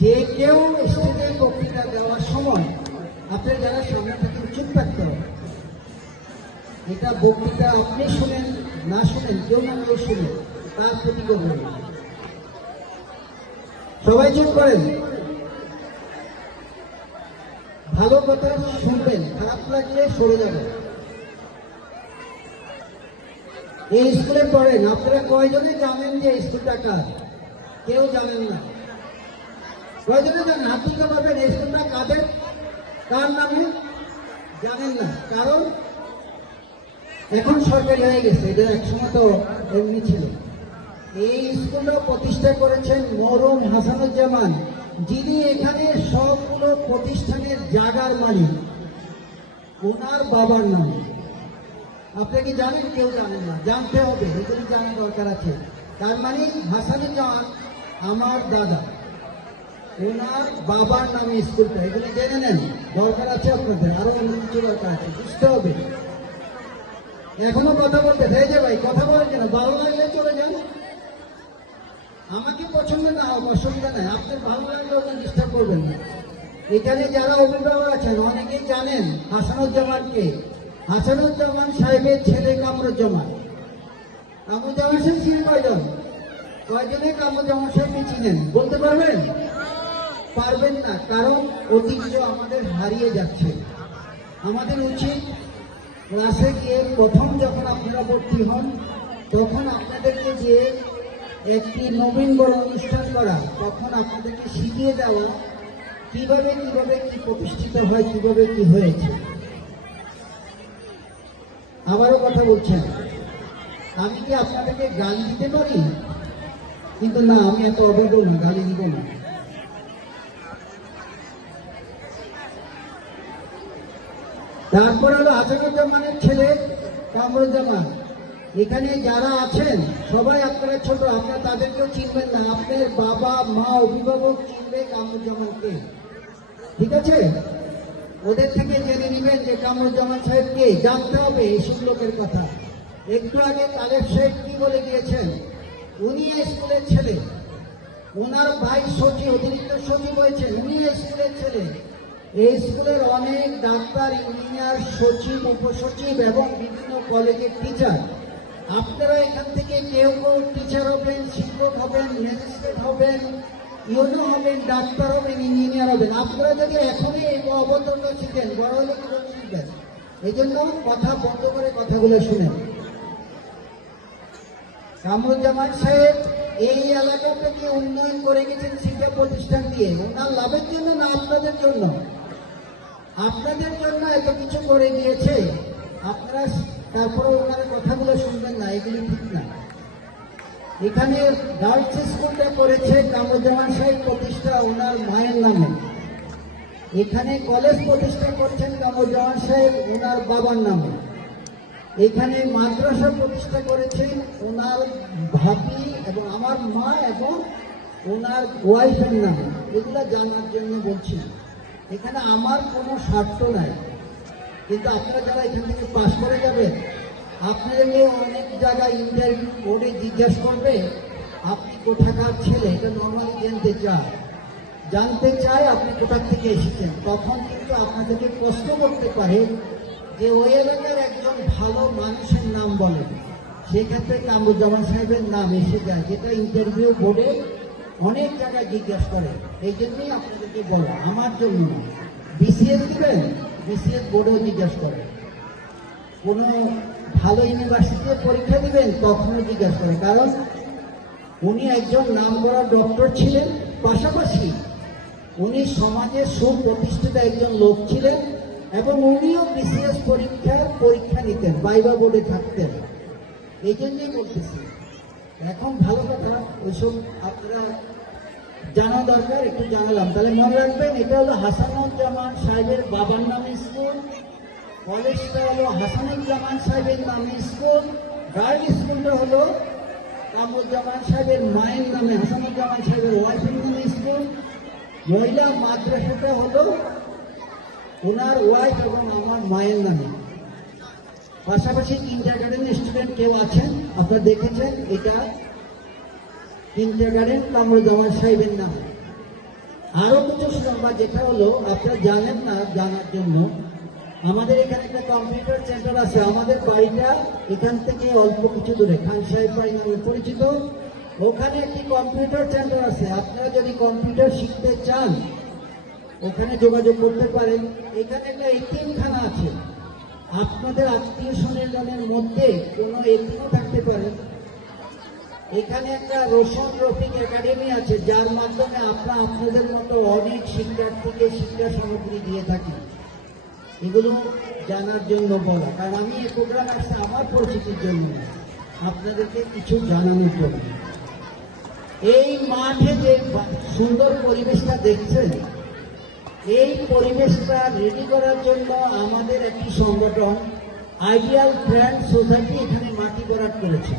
যে কেউ স্টেজে বক্তৃতা দেওয়ার সময় আপনার যারা সামনে থেকে চুপ থাকতে হবে। এটা বক্তৃতা আপনি শুনেন না শুনেন, কেউ না কেউ শুনেন, তার প্রতি করবেন। সবাই চুপ করেন, ভালো কথা শুনবেন, খারাপ লাগলে সরে যাবেন। এই স্কুলে পড়েন, আপনারা কয়জনে জানেন যে স্কুলটা কার? কেউ জানেন না। কয়জনে জানেন? হাত তুলতে পারবেন এই স্কুলটা কাদের, কার নামে? জানেন না, কারণ এখন সরকারি হয়ে গেছে, এটা একসময় তো এমনি ছিল। এই স্কুলটা প্রতিষ্ঠা করেছেন মরহুম হাসানুজ্জামান, যিনি এখানে সবগুলো প্রতিষ্ঠানের জায়গার মালিক, ওনার বাবার নামে। আপনি কি জানেন? কেউ জানেন না, জানতে হবে, এগুলি জানার দরকার আছে। তার মানে হাসানুজ্জামান আমার দাদা, ওনার বাবার নামে স্কুলটা, এগুলি জেনে নেন, দরকার আছে আপনাদের। আরো অন্য কিছু দরকার আছে, বুঝতে হবে। এখনো কথা বলতে হয়ে যায় ভাই, কথা বলেন কেন? ভালো লাগলে চলে যান, আমাকে পছন্দ না হোক অসুবিধা নাই, আপনার ভালো লাগলে ওকে ডিস্টার্ব করবেন না। এখানে যারা অভিভাবক আছেন অনেকেই জানেন হাসানুজ্জামানকে। হাসানুজ্জামান সাহেবের ছেলে কামরুজ্জামান। কামরুজ্জামান সাহেব চিনেন কয়জন? কয়জনে কামরুজ্জামান সাহেবকে চিনেন বলতে পারবেন? পারবেন না, কারণ ঐতিহ্য আমাদের হারিয়ে যাচ্ছে। আমাদের উচিত ক্লাসে গিয়ে প্রথম যখন আপনারা ভর্তি হন তখন আপনাদেরকে যে একটি নবীনবরণ অনুষ্ঠান করা, তখন আপনাদেরকে শিখিয়ে দেওয়া কিভাবে কিভাবে কি প্রতিষ্ঠিত হয়, কিভাবে কি হয়েছে। আবারও কথা বলছেন, আমি কি আপনাদেরকে গালি দিতে পারি? কিন্তু না, আমি এত অভিজ্ঞ না, গালি দিব না। তারপরে হলো হাসানুজ্জামানের ছেলে কামরুজ্জামান। এখানে যারা আছেন সবাই আপনারা ছোট, আপনারা তাদেরকেও চিনবেন না, আপনার বাবা মা অভিভাবক চিনবে কামরুজ্জামানকে, ঠিক আছে? ওদের থেকে জেনে নেবেন যে কামরুজ্জামান সাহেবকে, জানতে হবে এইসব লোকের কথা। একটু আগে তালেব সাহেব কি বলে গিয়েছেন, উনি এই স্কুলের ছেলে, ওনার ভাই সচিব, অতিরিক্ত সচিব হয়েছেন, উনি এই স্কুলের ছেলে। এই স্কুলের অনেক ডাক্তার, ইঞ্জিনিয়ার, সচিব, উপসচিব এবং বিভিন্ন কলেজের টিচার। আপনারা এখান থেকে কেউ কেউ টিচার হবেন, শিক্ষক হবেন, ম্যাজিস্ট্রেট হবেন, ইউনো হবেন, ডাক্তার হবেন, ইঞ্জিনিয়ার হবেন। আপনারা যদি এখনই এই অবতরটা শিখেন, বড় হলে কিভাবে শিখবেন? এই জন্য কথা বন্ধ করে কথাগুলো শুনেন। কামরুজ্জামান সাহেব এই এলাকাটাকে উন্নয়ন করে গেছেন শিক্ষা প্রতিষ্ঠান দিয়ে, ওনার লাভের জন্য না আপনাদের জন্য? আপনাদের জন্য এত কিছু করে গিয়েছে, আপনারা তারপরে ওনার কথাগুলো শুনবেন না, এগুলি ঠিক না। এখানে গার্লস স্কুলটা করেছে কামরুজ্জামান সাহেব প্রতিষ্ঠা ওনার মায়ের নামে। এখানে কলেজ প্রতিষ্ঠা করছেন কামরুজ্জামান সাহেব ওনার বাবার নামে। এখানে মাদ্রাসা প্রতিষ্ঠা করেছেন ওনার ভাবি এবং আমার মা এবং ওনার ওয়াইফের নামে। এগুলো জানার জন্য বলছি, এখানে আমার কোনো স্বার্থ নাই। কিন্তু আপনারা যারা এখান থেকে পাশ করে যাবেন, আপনাদেরকে অনেক জায়গায় ইন্টারভিউ বোর্ডে জিজ্ঞাসা করবে আপনি কোথাকার ছেলে, এটা নর্মালি জানতে চায় আপনি কোথা থেকে এসেছেন। তখন কিন্তু আপনাদেরকে প্রশ্ন করতে পারে যে ওই এলাকার একজন ভালো মানুষের নাম বলেন, সেক্ষেত্রে কামরুজ্জামান সাহেবের নাম এসে যায়, যেটা ইন্টারভিউ বোর্ডে অনেক জায়গায় জিজ্ঞাসা করে। এই জন্যই আপনাদেরকে বলা, আমার জন্য না। বিসিএস দিবেন, বিসিএস বোর্ডেও জিজ্ঞাসা করে। কোনো ভালো ইউনিভার্সিটিতে পরীক্ষা দিবেন, তখনও জিজ্ঞাসা করে, কারণ উনি একজন নামকরা ডক্টর ছিলেন, পাশাপাশি উনি সমাজের সুপ্রতিষ্ঠিত একজন লোক ছিলেন এবং উনিও বিসিএস পরীক্ষা নিতেন, ভাইভা বোর্ডে থাকতেন। এই জন্যই বলতেছি, এখন ভালো কথা ওইসব আপনারা জানা দরকার, একটু জানালাম। তাহলে মনে রাখবেন, এটা হলো হাসানুজ্জামান সাহেবের বাবার নামে স্কুল, কলেজটা হলো হাসানুজ্জামান সাহেবের নামে স্কুল, গার্ল স্কুলটা হলো কামরুজ্জামান সাহেবের মায়ের নামে, হাসানুজ্জামান সাহেবের ওয়াইফের নামে স্কুল, মহিলা মাদ্রাসাটা হলো ওনার ওয়াইফ এবং আমার মায়ের নামে। পাশাপাশি কিন্ডারগার্টেন স্টুডেন্ট কেউ আছেন আপনারা দেখেছেন, এটা কিন্ডারগার্টেন কামরুজ্জামান সাহেবের নামে। আরো কিছু সংবাদ, যেটা হলো আপনারা জানেন না, জানার জন্য আমাদের এখানে একটা কম্পিউটার সেন্টার আছে। আমাদের বাড়িটা এখান থেকে অল্প কিছু দূরে, খান সাহেব বাড়ি নামে পরিচিত। ওখানে একটি কম্পিউটার সেন্টার আছে। আপনারা যদি কম্পিউটার শিখতে চান ওখানে যোগাযোগ করতে পারেন। এখানে একটা এতিমখানা আছে। আপনাদের আত্মীয় স্বজনের মধ্যে কোনো এতিমও থাকতে পারেন। এখানে একটা রোশন রফিক একাডেমি আছে, যার মাধ্যমে আমরা আপনাদের মতো অনেক শিক্ষার্থীকে শিক্ষা সামগ্রী দিয়ে থাকি। এগুলো জানার জন্য বলা, কারণ আমি এই প্রোগ্রাম আসছে আমার পরিচিতির জন্য, আপনাদেরকে কিছু জানানোর জন্য। এই মাঠে যে সুন্দর পরিবেশটা দেখছেন, এই পরিবেশটা রেডি করার জন্য আমাদের একটি সংগঠন আইডিয়াল ফ্রেন্ড সোসাইটি এখানে মাটি ভরাট করেছে,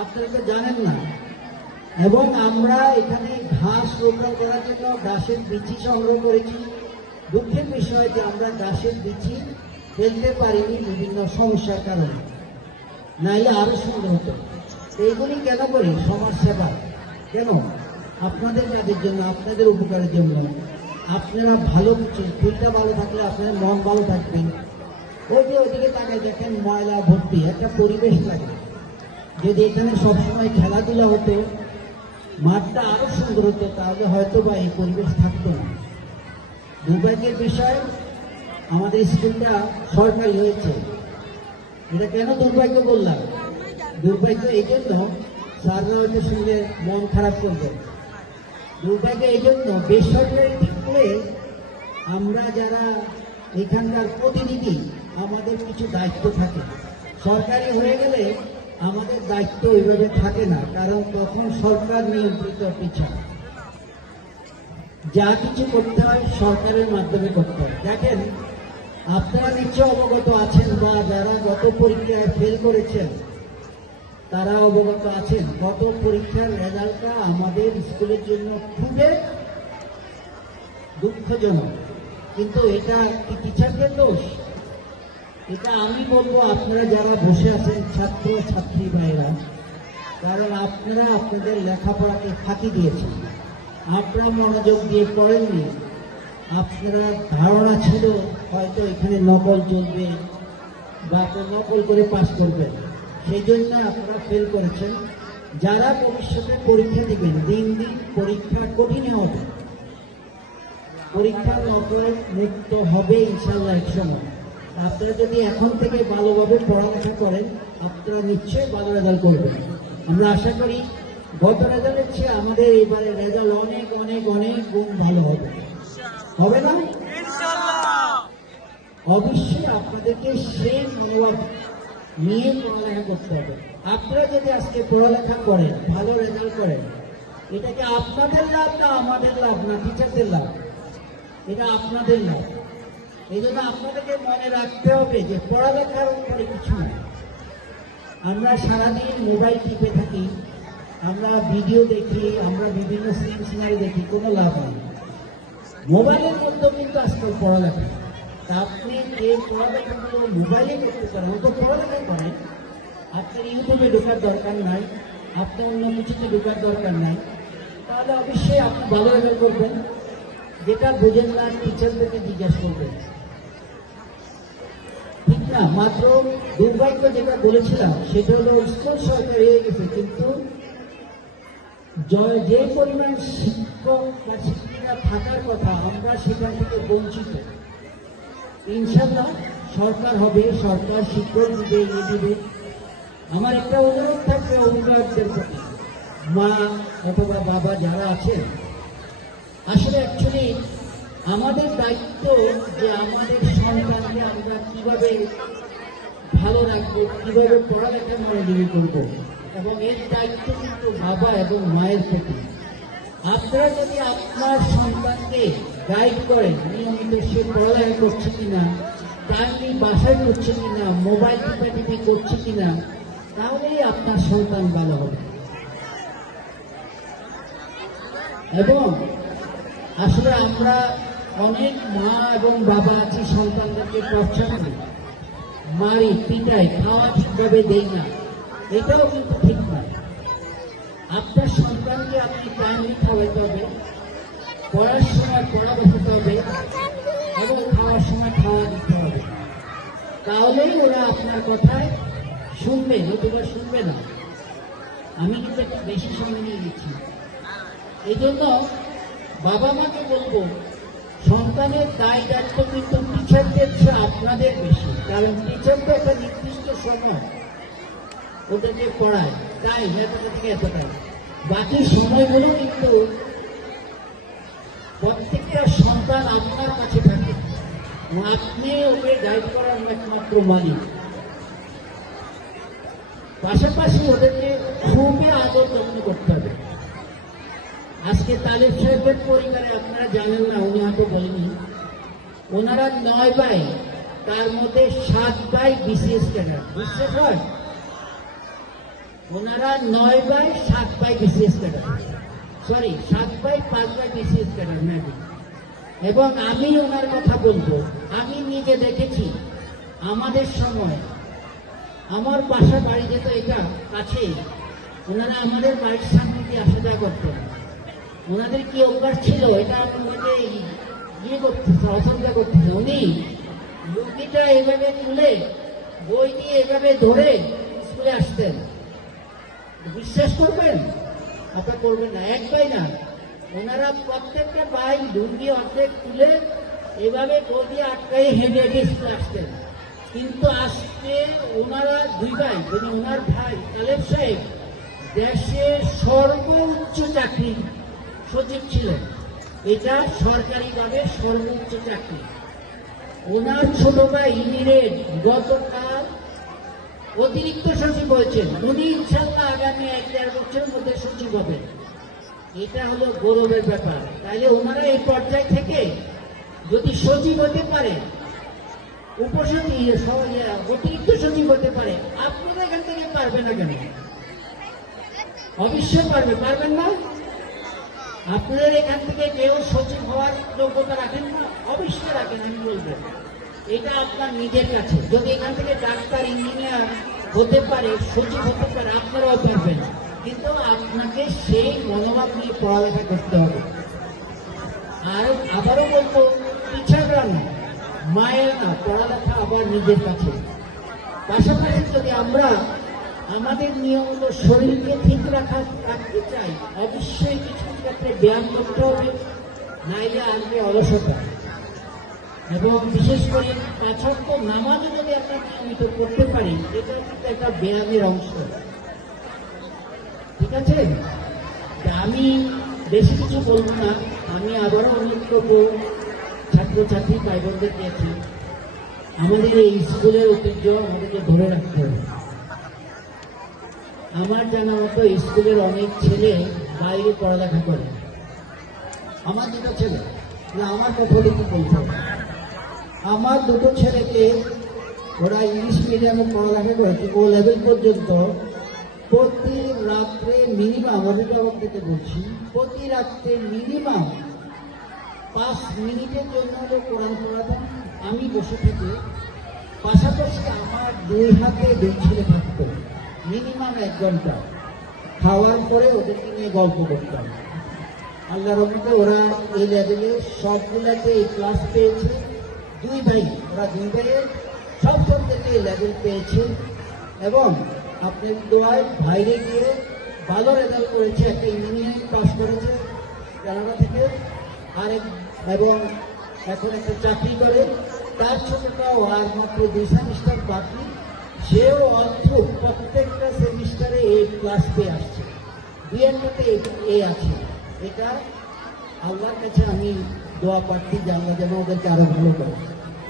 আপনারা তো জানেন না। এবং আমরা এখানে ঘাস রোপণ করার জন্য ঘাসের বিচি সংগ্রহ করেছি। দুঃখের বিষয় যে আমরা ঘাসের বিচি ফেলতে পারিনি বিভিন্ন সমস্যার কারণে, নাইলে আরো সুন্দর হতো। এইগুলি কেন করি? সমাজ সেবা। কেন? আপনাদের কাজের জন্য, আপনাদের উপকারের জন্য। আপনারা ভালো কিছু, ফুলটা ভালো থাকলে আপনার মন ভালো থাকবেন। ওই যে ওইদিকে তাকায় দেখেন ময়লা ভর্তি, একটা পরিবেশ লাগে। যদি এখানে সবসময় খেলাধুলা হতো, মাঠটা আরো সুন্দর হতো, তাহলে হয়তো বা এই পরিবেশ থাকতো না। দুর্ভাগ্যের বিষয়, আমাদের স্কুলটা সরকারি হয়েছে। এটা কেন দুর্ভাগ্য বললাম? দুর্ভাগ্য এই জন্য, স্যাররা হয়তো শুনলে মন খারাপ করবে। দুর্ভাগ্য এই জন্য, বেসরকারি দিকে আমরা যারা এখানকার প্রতিনিধি, আমাদের কিছু দায়িত্ব থাকে। সরকারি হয়ে গেলে আমাদের দায়িত্ব ওইভাবে থাকে না, কারণ তখন সরকার নিয়ন্ত্রিত পিছনে যা কিছু করতে হয় সরকারের মাধ্যমে করতে হয়। দেখেন, আপনারা নিশ্চয় অবগত আছেন, বা যারা গত পরীক্ষায় ফেল করেছেন তারা অবগত আছেন, গত পরীক্ষার রেজাল্টটা আমাদের স্কুলের জন্য খুবই দুঃখজনক। কিন্তু এটা কি টিচারদের দোষ? এটা আমি বলবো আপনারা যারা বসে আছেন ছাত্র ছাত্রী ভাইরা, কারণ আপনারা আপনাদের লেখাপড়াকে ফাঁকি দিয়েছেন, আপনারা মনোযোগ দিয়ে পড়েননি। আপনারা ধারণা ছিল হয়তো এখানে নকল চলবে বা নকল করে পাস করবেন, সেই জন্য আপনারা ফেল করেছেন। যারা ভবিষ্যতে পরীক্ষা দিবেন, দিন দিন পরীক্ষা কঠিন হবে, পরীক্ষা নকল মুক্ত হবে ইনশাল্লাহ এক সময়। আপনারা যদি এখন থেকে ভালোভাবে পড়ালেখা করেন, আপনারা নিশ্চয়ই ভালো রেজাল্ট করবেন। আমরা আশা করি গত রেজাল্টের চেয়ে আমাদের এবারে রেজাল্ট অনেক অনেক অনেক গুণ ভালো হবে, হবে না? অবশ্যই আপনাদেরকে সেই মনোভাব নিয়ে পড়ালেখা করতে হবে। আপনারা যদি আজকে পড়ালেখা করেন, ভালো রেজাল্ট করেন, এটাকে আপনাদের লাভ না আমাদের লাভ না টিচারদের লাভ, এটা আপনাদের লাভ। এই জন্য আপনাদেরকে মনে রাখতে হবে যে পড়ালেখার উপরে কিছু না। আমরা সারাদিন মোবাইল টিপে থাকি, আমরা ভিডিও দেখি, আমরা বিভিন্ন সিনারি দেখি, কোনো লাভ নেই। মোবাইলের মধ্যে কিন্তু আজকাল পড়ালেখা, তা আপনি এই পড়ালেখাগুলো মোবাইলে করতে পারেন, তো পড়ালেখা করেন। আপনার ইউটিউবে ঢোকার দরকার নাই, আপনার অন্য কিছুতে ঢোকার দরকার নাই, তাহলে অবশ্যই আপনি ভালো রেজাল্ট করবেন। যেটা বোঝেন না টিচারদেরকে জিজ্ঞাসা করবেন, ঠিক না? মাত্র দুর্ভাগ্য যেটা বলেছিলাম সেটা হলো স্কুল সরকারি হয়ে গেছে, কিন্তু যে পরিমাণ শিক্ষক বা শিক্ষিকা থাকার কথা আমরা সেখান থেকে বঞ্চিত। ইনশাল্লাহ সরকার হবে, সরকার শিক্ষক দিবে, ইয়ে দিবে। আমার একটা অনুরোধ থাকবে অভিভাবকদের প্রতি, মা অথবা বাবা যারা আছেন, আসলে অ্যাকচুয়ালি আমাদের দায়িত্ব যে আমাদের সন্তানকে আমরা কিভাবে ভালো রাখবো, কিভাবে পড়ালেখা মনোযোগী করবো, এবং এর দায়িত্ব কিন্তু বাবা এবং মায়ের প্রতি। আপনারা যদি আপনার সন্তানকে গাইড করেন, নিয়মিত সে পড়ালেখা করছে কিনা, টাইমলি বাসায় করছে কিনা, মোবাইল টিপাটিপি করছে কিনা, তাহলেই আপনার সন্তান ভালো হবে। এবং আসলে আমরা অনেক মা এবং বাবা আছি, সন্তানদেরকে টর্চার করি, মারি, পিটাই, খাওয়া ঠিকভাবে দেই না, এটাও কিন্তু ঠিক নয়। আপনার সন্তানকে আপনি টাইমলি খাওয়াইতে হবে, পড়ার সময় পড়া বসাতে হবে এবং খাওয়ার সময় খাওয়া দিতে হবে, তাহলেই ওরা আপনার কথায় শুনবে, নতুবা শুনবে না। আমি কিন্তু একটু বেশি সময় নিয়ে গেছি। এই জন্য বাবা মাকে বলবো, সন্তানের দায় দায়িত্ব কিন্তু টিচারদের চেয়ে আপনাদের বেশি, কারণ টিচারদের একটা নির্দিষ্ট সময় ওদেরকে পড়ায়, তাই এতটা থেকে এতটাই, বাকি সময়গুলো কিন্তু প্রত্যেকটা সন্তান আপনার কাছে থাকে, আপনি ওকে গাইড করার একমাত্র মালিক। পাশাপাশি ওদেরকে খুবই আদর যত্ন করতে হবে। আজকে তালেব সাহেবের পরিবারে আপনারা জানেন না, উনি হয়তো বলেনি, ওনারা 9 ভাই, তার মধ্যে 7 ভাই বিসিএস ক্যাডার। বিশ্বাস হয়? ওনারা 9 ভাই 7 ভাই বিসিএস ক্যাডার, সরি 7 ভাই 5 ভাই বিসিএস ক্যাডার মেবি। এবং আমি ওনার কথা বলবো, আমি নিজে দেখেছি আমাদের সময়, আমার বাসা বাড়ি যেত এটা কাছে, ওনারা আমাদের বাড়ির সামনে দিয়ে আসা যাওয়া করতেন। ওনাদের কি অভ্যাস ছিল, এটা আমাকে ইয়ে করতেছে, অসুবিধা করতেছে। উনি লুঙ্গিটা এভাবে তুলে বই দিয়ে এভাবে ধরে স্কুলে আসতেন। বিশ্বাস করবেন? আপনার করবেন না, এক ভাই না, ওনারা প্রত্যেকটা ভাই লুঙ্গি অর্ধেক তুলে এভাবে বই দিয়ে আটকাই হেঁটে হেঁটে স্কুলে আসতেন। কিন্তু আজকে ওনারা 2 ভাই, মানে ওনার ভাই তালেব সাহেব দেশের সর্বোচ্চ চাকরি সচিব ছিলেন, এটা সরকারিভাবে সর্বোচ্চ চাকরি। ওনার ছোট ভাই ইমিরেট গতকাল অতিরিক্ত সচিব হয়েছেন, উনি ইনশাল্লাহ আগামী 1-1.5 বছরের মধ্যে সচিব হবেন। এটা হলো গৌরবের ব্যাপার। তাইলে ওনারা এই পর্যায় থেকে যদি সচিব হতে পারে, অতিরিক্ত সচিব হতে পারে, আপনারা এখান থেকে পারবেন না কেন? অবশ্যই পারবেন না? আপনাদের এখান থেকে কেউ সচিব হওয়ার যোগ্যতা রাখেন না? অবশ্যই রাখেন। আমি বলবো এটা আপনার নিজের কাছে, যদি এখান থেকে ডাক্তার ইঞ্জিনিয়ার হতে পারে, সচিব হতে পারে, আপনারাও পারবেন, কিন্তু আপনাকে সেই মনোভাব নিয়ে পড়ালেখা করতে হবে। আর আবারও বলবো, টিচাররা না, মায়ের না, পড়ালেখা আবার নিজের কাছে। পাশাপাশি যদি আমরা আমাদের নিয়মিত শরীরকে ঠিক রাখতে চাই, অবশ্যই কিছু ক্ষেত্রে ব্যায়াম করতে হবে, নাইলে আসবে অলসতা। এবং বিশেষ করে 5 ওয়াক্ত নামাজ যদি আমরা নিয়মিত করতে পারি, এটা কিন্তু একটা ব্যায়ামের অংশ। ঠিক আছে? আমি বেশি কিছু বলবো না। আমি আবারও অনুরোধ করবো ছাত্রছাত্রী ভাই বোনদের দিয়েছি, আমাদের এই স্কুলের ঐতিহ্য আমাদেরকে ধরে রাখতে হবে। আমার জানা মতো স্কুলের অনেক ছেলে বাইরে পড়ালেখা করে। আমার 2টো ছেলে, না আমার কথা কি বলতে হবে, আমার 2টো ছেলেকে ওরা ইংলিশ মিডিয়ামে পড়ালেখা করেছে ও লেভেল পর্যন্ত। প্রতি রাত্রে মিনিমাম, অভিভাবক থেকে বলছি, প্রতি রাত্রে মিনিমাম 5 মিনিটের জন্য হলো কোরআন পড়াতেন। আমি বসে থেকে পাশাপাশি আমার 2 হাতে 2 ছেলে থাকতো, মিনিমাম 1 ঘন্টা। খাওয়ার পরে ওদেরকে নিয়ে গল্প করতাম। আল্লাহর রহমতে ওরা এই লেভেলে সবগুলাতে এই ক্লাস পেয়েছে। 2 ভাই, ওরা 2 ভাইয়ের সব সাবজেক্টে এই লেভেল পেয়েছে এবং আপনার দোয়ায় বাইরে গিয়ে ভালো রেজাল্ট করেছে, একটা ইঞ্জিনিয়ারিং পাস করেছে কানাডা থেকে, এবং এখন একটা চাকরি করে। তার ছোটটাও আর মাত্র 2 সেমিস্টার বাকি, সেও অদ্ভুত প্রত্যেকটা সেমিস্টারে এই ক্লাস পেয়ে আসছে, 2-1টাতে এ আছে। এটা আল্লাহর কাছে আমি দোয়া প্রার্থী যে আল্লাহ যেন ওদেরকে আরো ভালো করে।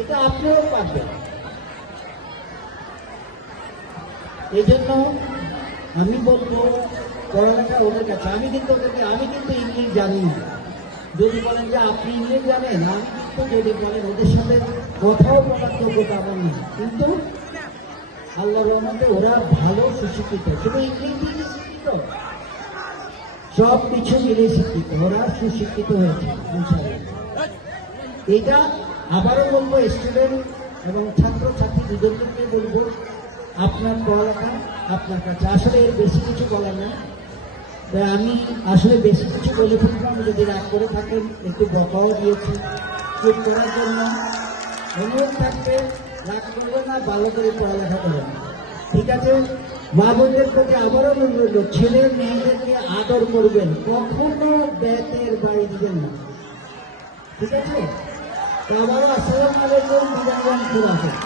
এটা আপনারাও পারবেন। এই জন্য আমি বলবো পড়ালেখা ওদের কাছে। আমি কিন্তু ইংলিশ জানি না। যদি বলেন যে আপনি ইংলিশ জানেন, আমি কিন্তু যদি বলেন ওদের সাথে কথাও বলার যোগ্যতা আমার নেই, কিন্তু আল্লাহর রহমতে ওরা ভালো সুশিক্ষিত, শুধু ইংলিশ দিয়ে শিক্ষিত, সব কিছু মিলে শিক্ষিত, ওরা সুশিক্ষিত হয়েছে। এটা আবারও বলবো স্টুডেন্ট এবং ছাত্রছাত্রী দুজনকে বলবো, আপনার পড়ালেখা আপনার কাছে। আসলে এর বেশি কিছু বলার নেই। তাই আমি আসলে বেশি কিছু বলে ফেললাম, যদি রাগ করে থাকেন একটু বকাও দিয়েছি চুপ করার জন্য। অনুরোধ থাকবে রাগ করবেন না, ভালো করে পড়ালেখা করবেন, ঠিক আছে? মা বোনদের প্রতি আবারও অনুরোধ, ছেলে মেয়েদেরকে আদর করবেন, কখনো ব্যাতের বাড়ি দিবেন না, ঠিক আছে? তো আবারও আসসালামু আলাইকুম, বিদায়, খুদা হাফেজ।